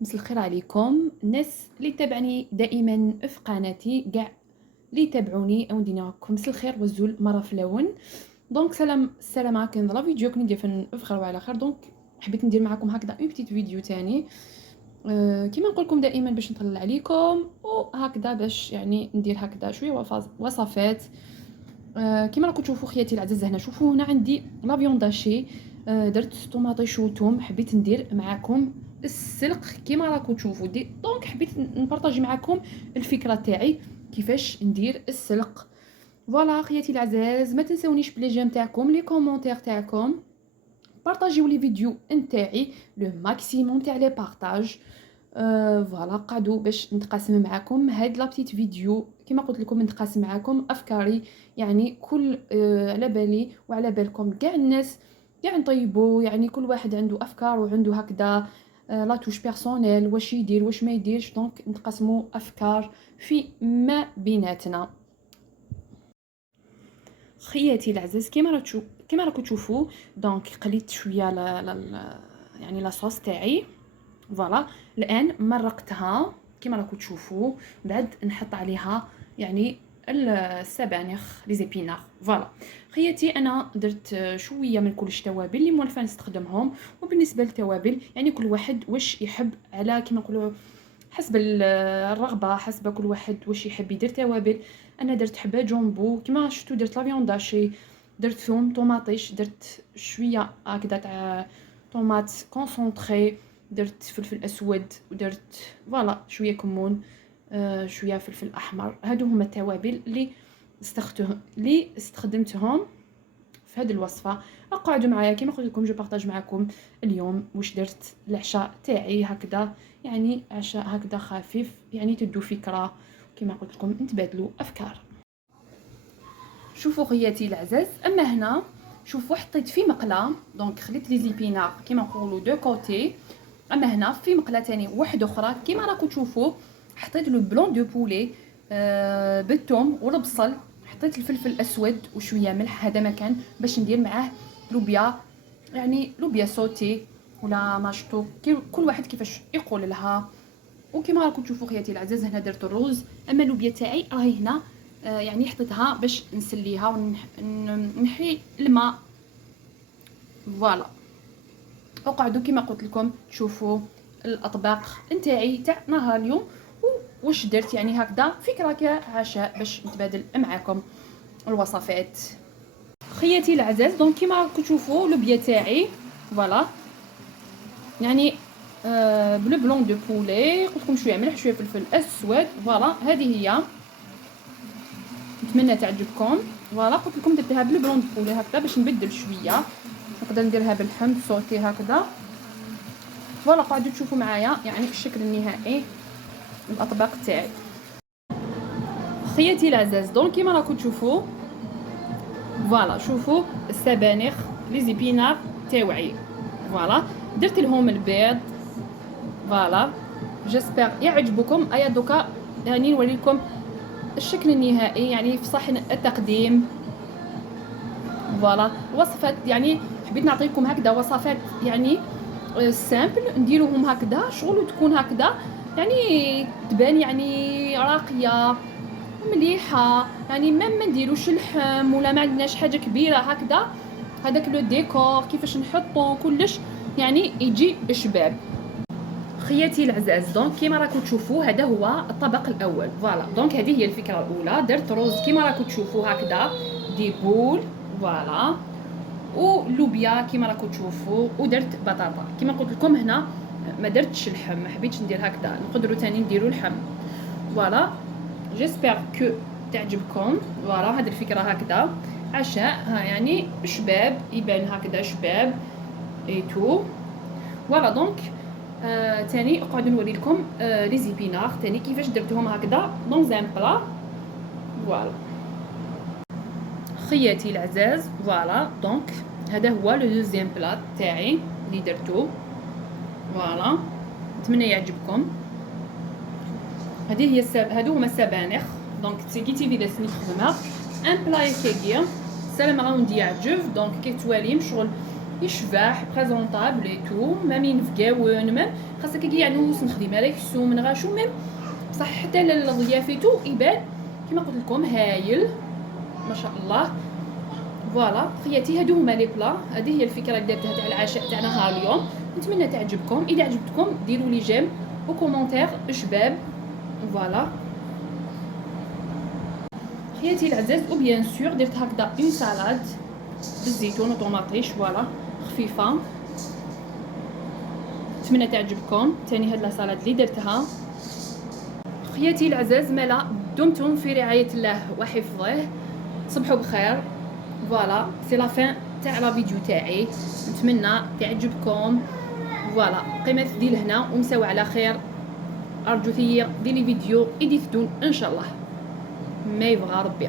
مساء الخير عليكم الناس اللي تابعني دائما في قناتي كاع اللي يتابعوني او ندير لكم مساء الخير والزول مره في لون. دونك السلام عليكم. لا فيديو كنت ندير في خير وعلى خير. دونك حبيت ندير معكم هكذا اون بتيت فيديو تاني. كيما نقول لكم دائما باش نطلع عليكم وهكذا باش يعني ندير هكذا شويه وصفات. كيما راكم تشوفوا خياتي العزاز هنا شوفوا هنا عندي لا فيون داشي. درت طوماطيش وثوم حبيت ندير معاكم السلق كيما راكم تشوفوا دونك حبيت نبارطاجي معاكم الفكره تاعي كيفاش ندير السلق. فوالا خياتي العزاز ما تنسونيش بلي جيم تاعكم لي كومونتير تاعكم بارطاجيو لي فيديو نتاعي لو ماكسيموم تاع لي بارطاج. فوالا قعدوا باش نتقاسم معكم هاد لا بتيت فيديو كما قلت لكم نتقاسم معكم افكاري يعني كل على بالي وعلى بالكم كاع الناس كاع نطيبوا يعني كل واحد عنده افكار وعنده هكذا لا توش بيرسونيل واش يدير واش ما يديرش. دونك نتقاسموا افكار في ما بيناتنا. خياتي العزاز كيما راكم تشوفوا دونك قليت شويه يعني لا صوص تاعي. فوالا الان مرقتها كيما راكم تشوفوا بعد نحط عليها يعني السبانخ لي زيبينار. فوالا خياتي انا درت شويه من كلش توابل اللي موالفه نستخدمهم. وبالنسبه للتوابل يعني كل واحد واش يحب على كيما نقولوا حسب الرغبه حسب كل واحد واش يحب يدير توابل. انا درت حبه جامبو كيما شفتوا درت لا فيون داشي درت ثوم طوماطيش درت شويه هكذا تاع طوماط كونسونطري درت فلفل اسود ودرت فوالا شويه كمون شويه فلفل احمر. هادو هما التوابل اللي استخدمتهم في هذه الوصفه. اقعدوا معايا كما قلت لكم جو بارطاج معكم اليوم واش درت العشاء تاعي هكذا يعني عشاء هكذا خفيف يعني تدو فكره كما قلت لكم نتبادلوا افكار. شوفوا خياتي العزاز اما هنا شوفوا حطيت في مقله دونك خليت لي زيبينار كيما نقولوا دو كوتي. اما هنا في مقله تاني واحده اخرى كيما راكم تشوفوا حطيت لو بلون دو بولي بالثوم والبصل. حطيت الفلفل الاسود وشويه ملح هذا مكان باش ندير معاه لوبيا يعني لوبيا صوتي ولا ماشطو كل واحد كيفاش يقول لها. وكما راكم تشوفوا خياتي العزاز هنا درت الرز. اما اللوبيا تاعي راهي هنا يعني حطيتها باش نسليها ونحي الماء. فوالا وقعدوا كما قلت لكم تشوفوا الاطباق نتاعي تاع نهار اليوم واش درت يعني هكذا فكره كعشاء باش نتبادل معكم الوصفات. خياتي العزاز دونك كما راكم تشوفوا اللوبيا تاعي فوالا يعني بلو بلون دو بولي قلت لكم شويه ملح شويه فلفل اسود. فوالا هذه هي نتمنى تعجبكم. فوالا قلت لكم درتها بلو بلون دو بولي هكذا باش نبدل شويه نقدر نديرها باللحم صوتي هكذا. فوالا قاعدوا تشوفوا معايا يعني الشكل النهائي الاطباق تاعي. خياتي العزاز دونك كيما راكم تشوفوا فوالا شوفوا السبانخ لي زيبينار تاوعي. فوالا درت لهم البيض. فوالا جيسبر يعجبكم. ايا دوكا يعني نوريكم الشكل النهائي يعني في صحن التقديم. فوالا وصفات يعني حبيت نعطيكم هكذا وصفات يعني سامبل نديروهم هكذا شغل تكون هكذا يعني تبان يعني راقيه مليحه يعني ما نديروش اللحم ولا ما عندناش حاجه كبيره هكذا. هذاك لو ديكور كيفاش نحطو كلش يعني يجي شباب. خياتي العزاز دونك كيما راكم تشوفوا هذا هو الطبق الاول. فوالا دونك هذه هي الفكره الاولى. درت رز كيما راكم تشوفوا هكذا دي بول. فوالا ولوبيا كيما راكم تشوفوا ودرت بطاطا كيما قلت لكم هنا ما درتش اللحم ما حبيتش ندير هكذا نقدروا تاني نديروا اللحم. فوالا جيسبر كو تعجبكم. فوالا هذه الفكره هكذا عشاء يعني شباب يبان هكذا شباب اي تو. فوالا دونك تاني قاعد نوري لكم لي زيبينار تاني كيفاش درتهم هكذا دون زان بلا. فوالا خياتي العزاز فوالا دونك هذا هو لو دوزيام بلا تاعي اللي درتو. فوالا نتمنى يعجبكم. هذه هي هادو هما السبانخ دونك تيجيتي فيدا سني خدمه ان بلا كيجي سلام راوند يعجب دونك كي تواليم شغل يشبح بريزونطابل اي تو، ميم ينفقاون، ميم خاصك كاع نوس نخدم عليك السوم من غاشو، ميم بصح حتى لضيافتو يبان كما قلت لكم هايل ما شاء الله. فوالا خياتي هادو هما لي بلا، هذه هي الفكره اللي درتها تاع العشاء تاع نهار اليوم. نتمنى تعجبكم، اذا عجبتكم ديروا لي جيم وكومونتير شباب. فوالا خياتي العزاز، وبيان سور درت هكذا اون سالاد بالزيتون وطوماطيش، فوالا خفيفه. نتمنى تعجبكم تاني هاد لا سالاد اللي درتها. خياتي العزاز مالا دمتم في رعايه الله وحفظه، صبحوا بخير. فوالا سي لا فين تاع لا فيديو تاعي، نتمنى تعجبكم. فوالا قيمه دي لهنا ومساو على خير. ارجو ثيا ديري فيديو اديت دون ان شاء الله ما يبغى ربي.